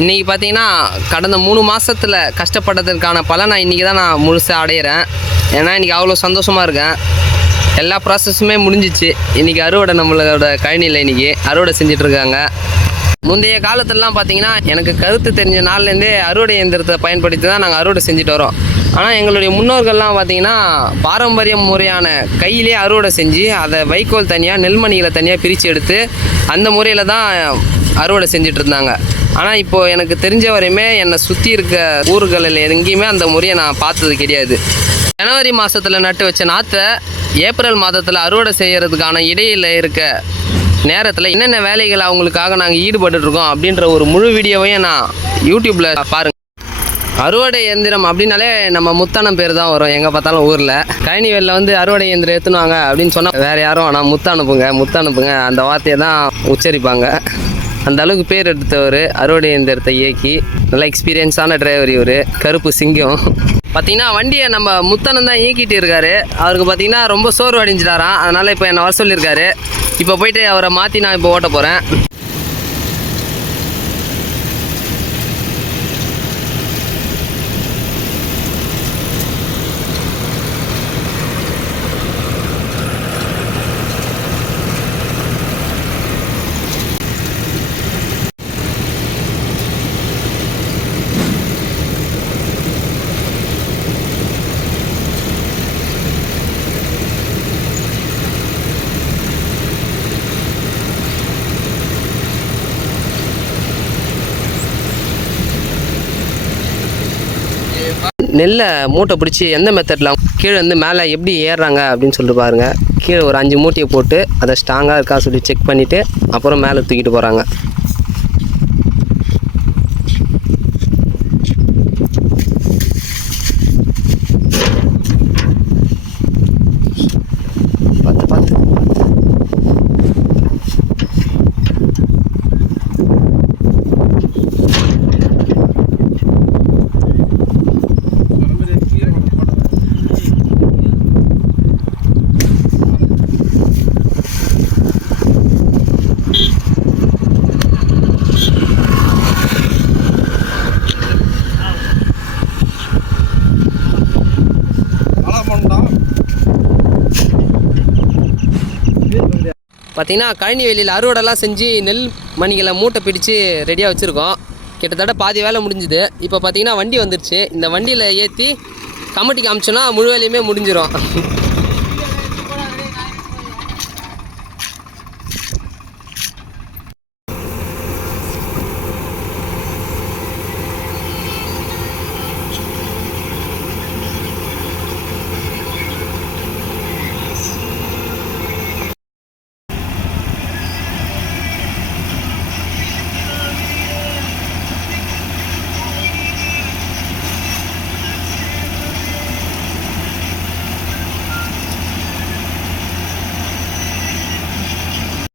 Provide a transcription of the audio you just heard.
இன்றைக்கி பார்த்தீங்கன்னா கடந்த மூணு மாதத்தில் கஷ்டப்பட்டதற்கான பலனை இன்றைக்கி தான் நான் முழுசாக அடையிறேன். ஏன்னா இன்றைக்கி அவ்வளோ சந்தோஷமாக இருக்கேன். எல்லா ப்ராசஸுமே முடிஞ்சிச்சு. இன்றைக்கி அறுவடை நம்மளோட கழனியில் இன்றைக்கி அறுவடை செஞ்சிட்ருக்காங்க. முந்தைய காலத்துலலாம் பார்த்தீங்கன்னா எனக்கு கருத்து தெரிஞ்ச நாள்லேருந்தே அறுவடை இயந்திரத்தை பயன்படுத்தி தான் நாங்கள் அறுவடை செஞ்சுட்டு வரோம். ஆனால் எங்களுடைய முன்னோர்கள்லாம் பார்த்தீங்கன்னா பாரம்பரிய முறையான கையிலே அறுவடை செஞ்சு அதை வைக்கோல் தனியாக நெல்மணிகளை தனியாக பிரித்து எடுத்து அந்த முறையில் தான் அறுவடை செஞ்சுட்டு இருந்தாங்க ஆனால் இப்போது எனக்கு தெரிஞ்ச வரையுமே என்னை சுற்றி இருக்க ஊர்களில் எங்கேயுமே அந்த முறையை நான் பார்த்தது கிடையாது. ஜனவரி மாதத்தில் நட்டு வச்ச நாற்றை ஏப்ரல் மாதத்தில் அறுவடை செய்கிறதுக்கான இடையில் இருக்க நேரத்தில் என்னென்ன வேலைகள் அவங்களுக்காக நாங்கள் ஈடுபட்டுருக்கோம் அப்படின்ற ஒரு முழு வீடியோவையும் நான் யூடியூப்பில் பாருங்கள் அறுவடை இயந்திரம் அப்படின்னாலே நம்ம முத்தானம் பேர் தான் வரும் எங்கே பார்த்தாலும் ஊரில். கழனி வெளில வந்து அறுவடை இயந்திரம் எடுத்துனாங்க அப்படின்னு சொன்னால் வேறு யாரும் ஆனால் முத்த அனுப்புங்க முத்த அனுப்புங்க அந்த வார்த்தையை தான் உச்சரிப்பாங்க. அந்த அளவுக்கு பேர் எடுத்தவர் அறுவடை இயந்திரத்தை இயக்கி நல்ல எக்ஸ்பீரியன்ஸான டிரைவர் இவர் கருப்பு சிங்கம். பார்த்தீங்கன்னா வண்டியை நம்ம முத்தனம் தான் இயக்கிட்டு இருக்காரு அவருக்கு பார்த்தீங்கன்னா ரொம்ப சோர்வு அடைஞ்சிட்டாராம். அதனால் இப்போ என்னை வர சொல்லியிருக்காரு. இப்போ போயிட்டு அவரை மாற்றி நான் இப்போ ஓட்ட போகிறேன் நெல்லை மூட்டை பிடிச்சி எந்த மெத்தடில் கீழே இருந்து மேலே எப்படி ஏறுறாங்க அப்படின்னு சொல்லிட்டு பாருங்கள் கீழே ஒரு அஞ்சு மூட்டையை போட்டு அதை ஸ்ட்ராங்காக இருக்கா சொல்லி செக் பண்ணிவிட்டு அப்புறம் மேலே தூக்கிட்டு போகிறாங்க பார்த்து பார்த்து பார்த்திங்கன்னா கழனி வெளியில் அறுவடைலாம் செஞ்சு நெல் மணிகளை மூட்டை பிடிச்சு ரெடியாக வச்சுருக்கோம். கிட்டத்தட்ட பாதி வேலை முடிஞ்சுது. இப்போ பார்த்தீங்கன்னா வண்டி வந்துருச்சு. இந்த வண்டியில் ஏற்றி கமிட்டிக்கு அமிச்சோன்னா முழு வேலையுமே முடிஞ்சிடும்